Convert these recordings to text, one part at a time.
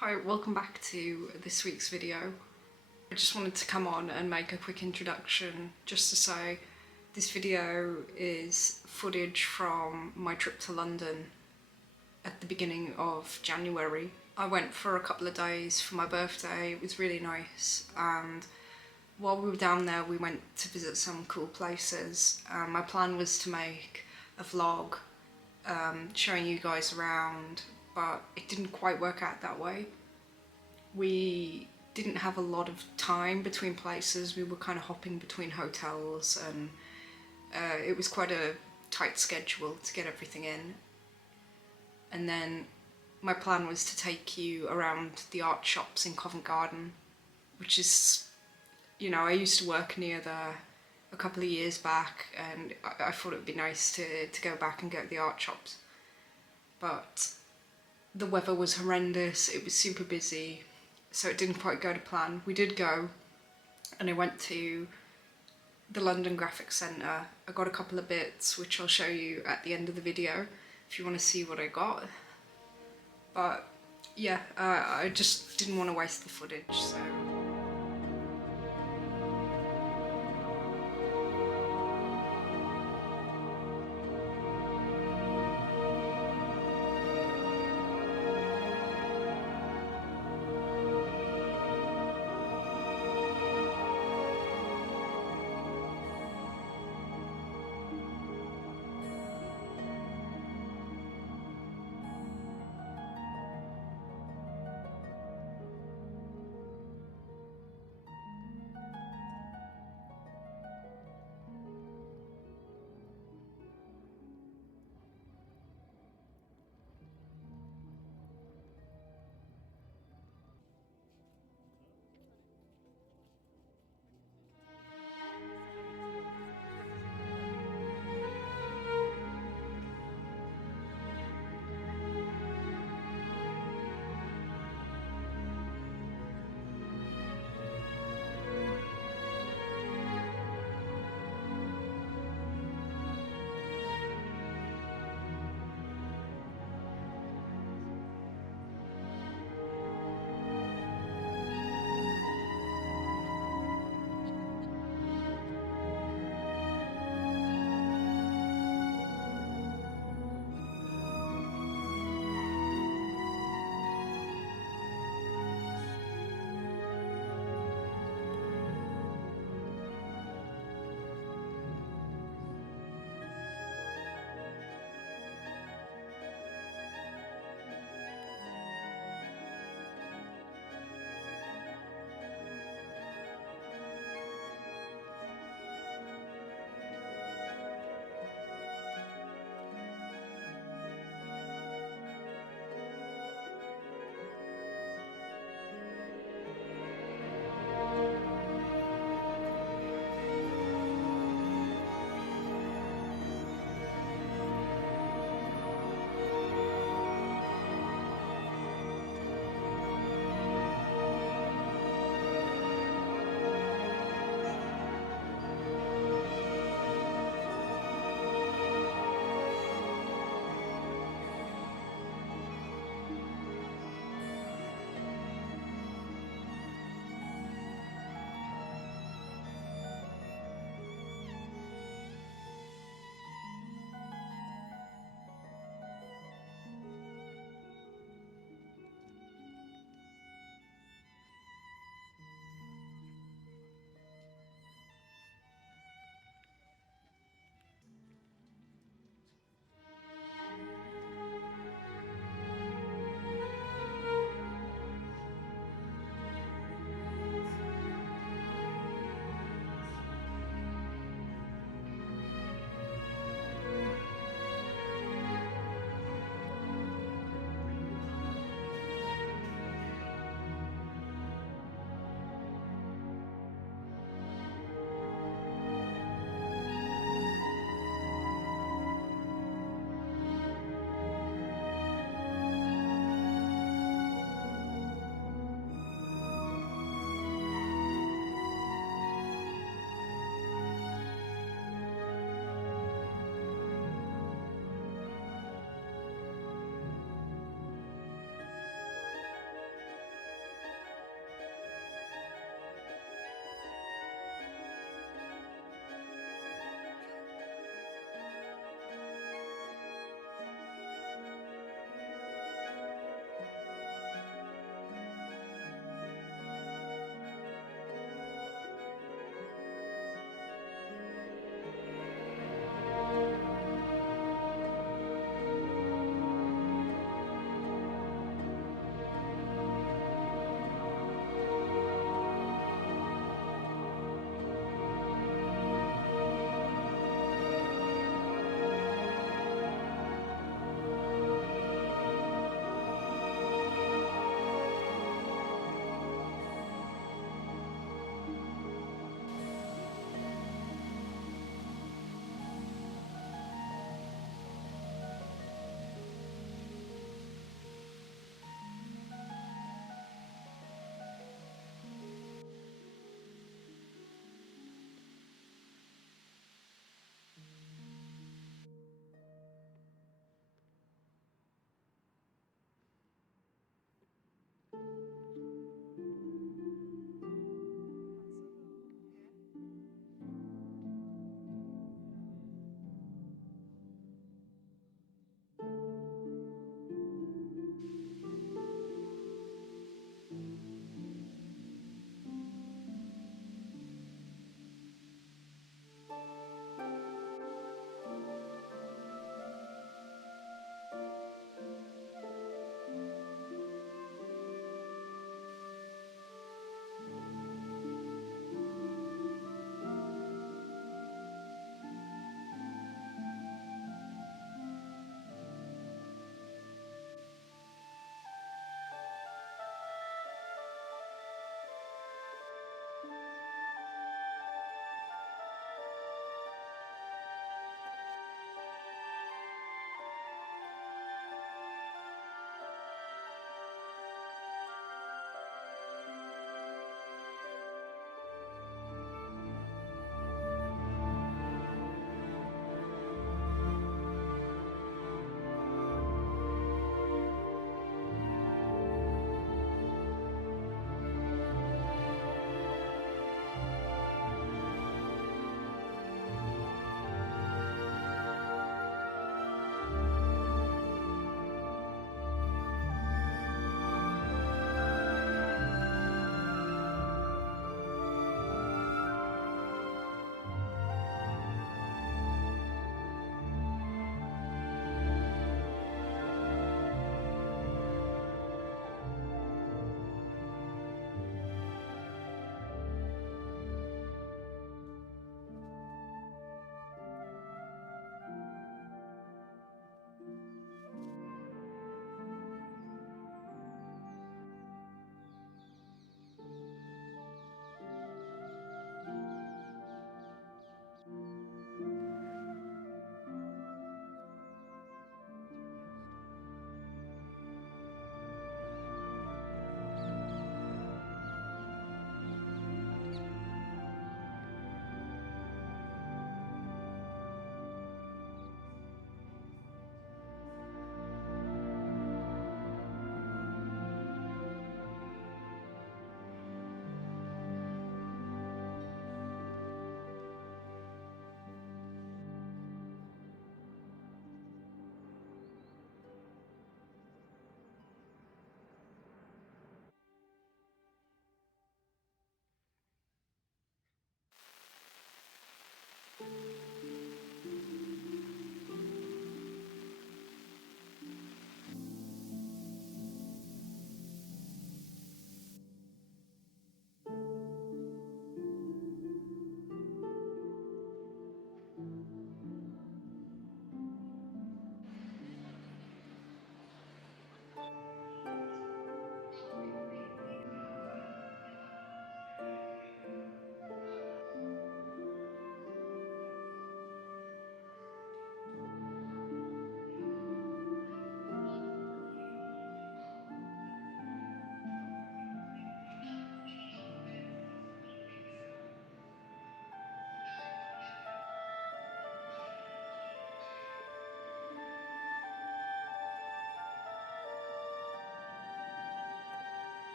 Hi, welcome back to this week's video. I just wanted to come on and make a quick introduction just to say this video is footage from my trip to London at the beginning of January. I went for a couple of days for my birthday. It was really nice, and while we were down there we went to visit some cool places. My plan was to make a vlog showing you guys around, but it didn't quite work out that way. We didn't have a lot of time between places. We were kind of hopping between hotels, and it was quite a tight schedule to get everything in. And then my plan was to take you around the art shops in Covent Garden, which is, you know, I used to work near there a couple of years back, and I thought it would be nice to go back and go to the art shops. But the weather was horrendous, it was super busy, so it didn't quite go to plan. We did go, and I went to the London Graphic Centre. I got a couple of bits which I'll show you at the end of the video if you want to see what I got. But yeah, I just didn't want to waste the footage, so...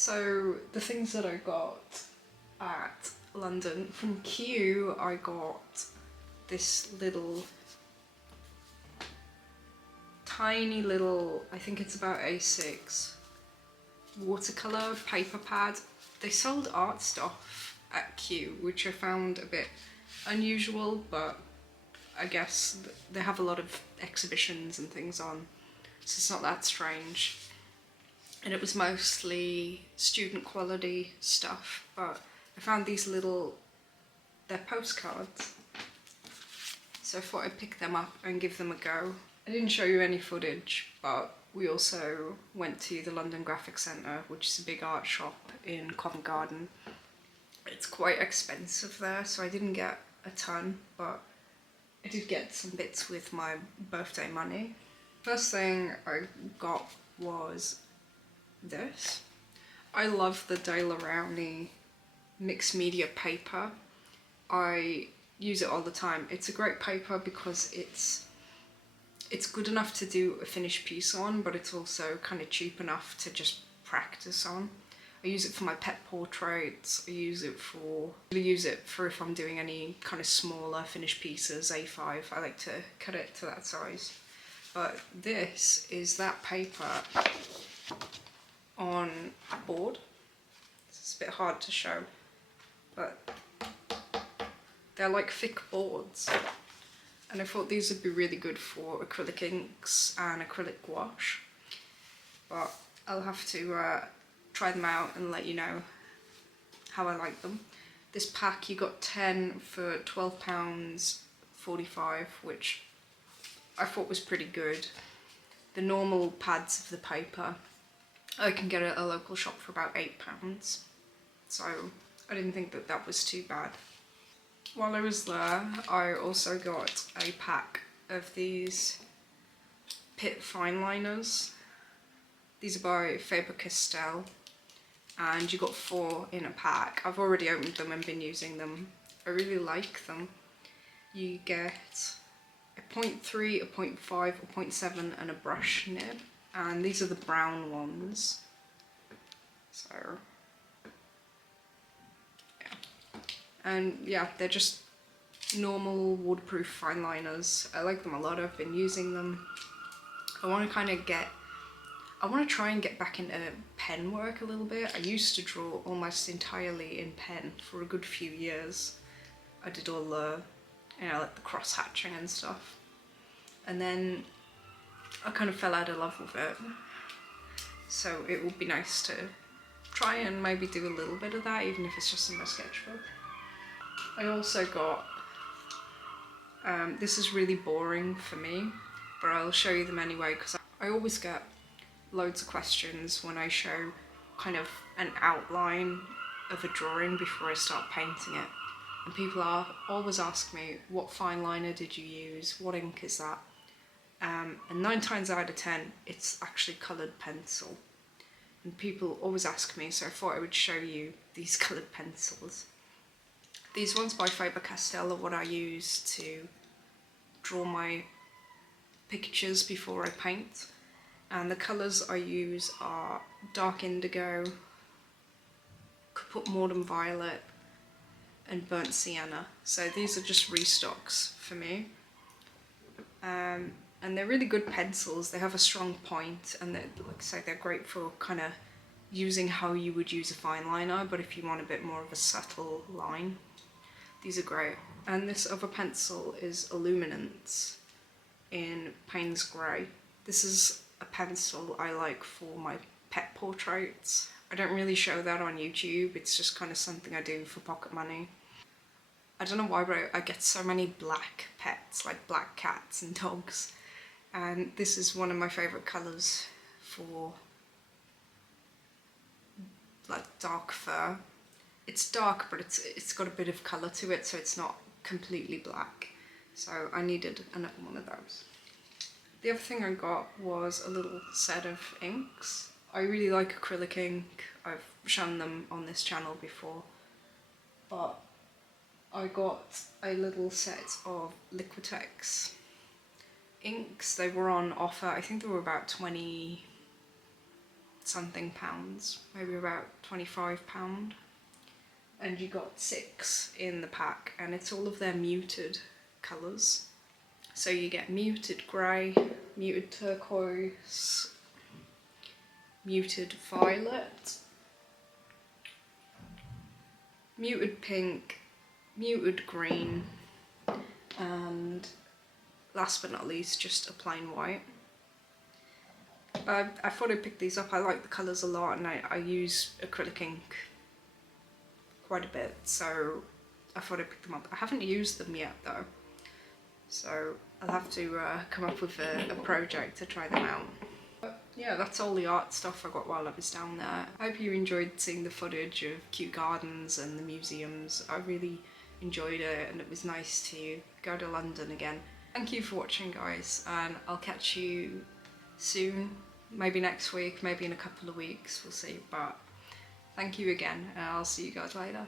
So the things that I got at London, from Kew I got this little, tiny little, I think it's about A6, watercolour paper pad. They sold art stuff at Kew, which I found a bit unusual, but I guess they have a lot of exhibitions and things on, so it's not that strange. And it was mostly student quality stuff, but I found these little, they're postcards, so I thought I'd pick them up and give them a go. I didn't show you any footage, but we also went to the London Graphic Centre, which is a big art shop in Covent Garden. It's quite expensive there, so I didn't get a ton, but I did get some bits with my birthday money. First thing I got was this. I love the Daler-Rowney mixed media paper. I use it all the time. It's a great paper because it's good enough to do a finished piece on, but it's also kind of cheap enough to just practice on. I use it for my pet portraits. I use it for if I'm doing any kind of smaller finished pieces, A5. I like to cut it to that size. But this is that paper on board. It's a bit hard to show, but they're like thick boards. And I thought these would be really good for acrylic inks and acrylic gouache. But I'll have to try them out and let you know how I like them. This pack, you got 10 for £12.45, which I thought was pretty good. The normal pads of the paper I can get at a local shop for about £8, so I didn't think that that was too bad. While I was there, I also got a pack of these Pitt fine liners. These are by Faber-Castell, and you got 4 in a pack. I've already opened them and been using them. I really like them. You get a 0.3, a 0.5, a 0.7 and a brush nib, and these are the brown ones. So and yeah, they're just normal waterproof fine liners. I like them a lot. I've been using them. I want to try and get back into pen work a little bit. I used to draw almost entirely in pen for a good few years. I did all the, like the cross hatching and stuff, and then I kind of fell out of love with it. So it would be nice to try and maybe do a little bit of that, even if it's just in my sketchbook. I also got, this is really boring for me, but I'll show you them anyway, because I always get loads of questions when I show kind of an outline of a drawing before I start painting it. And people always ask me, what fine liner did you use? What ink is that? And 9 times out of 10, it's actually coloured pencil. And people always ask me, so I thought I would show you these coloured pencils. These ones by Faber-Castell are what I use to draw my pictures before I paint. And the colours I use are dark indigo, Caput-Mortem violet, and burnt sienna. So these are just restocks for me. And they're really good pencils. They have a strong point, and like I say, they're great for kind of using how you would use a fine liner, but if you want a bit more of a subtle line, these are great. And this other pencil is Illuminance in Payne's Grey. This is a pencil I like for my pet portraits. I don't really show that on YouTube, it's just kind of something I do for pocket money. I don't know why, but I get so many black pets, like black cats and dogs, and this is one of my favourite colours for like dark fur. It's dark, but it's got a bit of colour to it, so it's not completely black. So I needed another one of those. The other thing I got was a little set of inks. I really like acrylic ink. I've shown them on this channel before, but I got a little set of Liquitex inks. They were on offer. I think they were about 20 something pounds, maybe about £25. And you got 6 in the pack, and it's all of their muted colours. So you get muted grey, muted turquoise, muted violet, muted pink, muted green, and last but not least, just a plain white. I thought I'd pick these up. I like the colours a lot, and I use acrylic ink quite a bit, so I thought I'd pick them up. I haven't used them yet though, so I'll have to come up with a project to try them out. But yeah, that's all the art stuff I got while I was down there. I hope you enjoyed seeing the footage of Kew Gardens and the museums. I really enjoyed it, and it was nice to go to London again. Thank you for watching, guys, and I'll catch you soon, maybe next week, maybe in a couple of weeks, we'll see, but thank you again, and I'll see you guys later.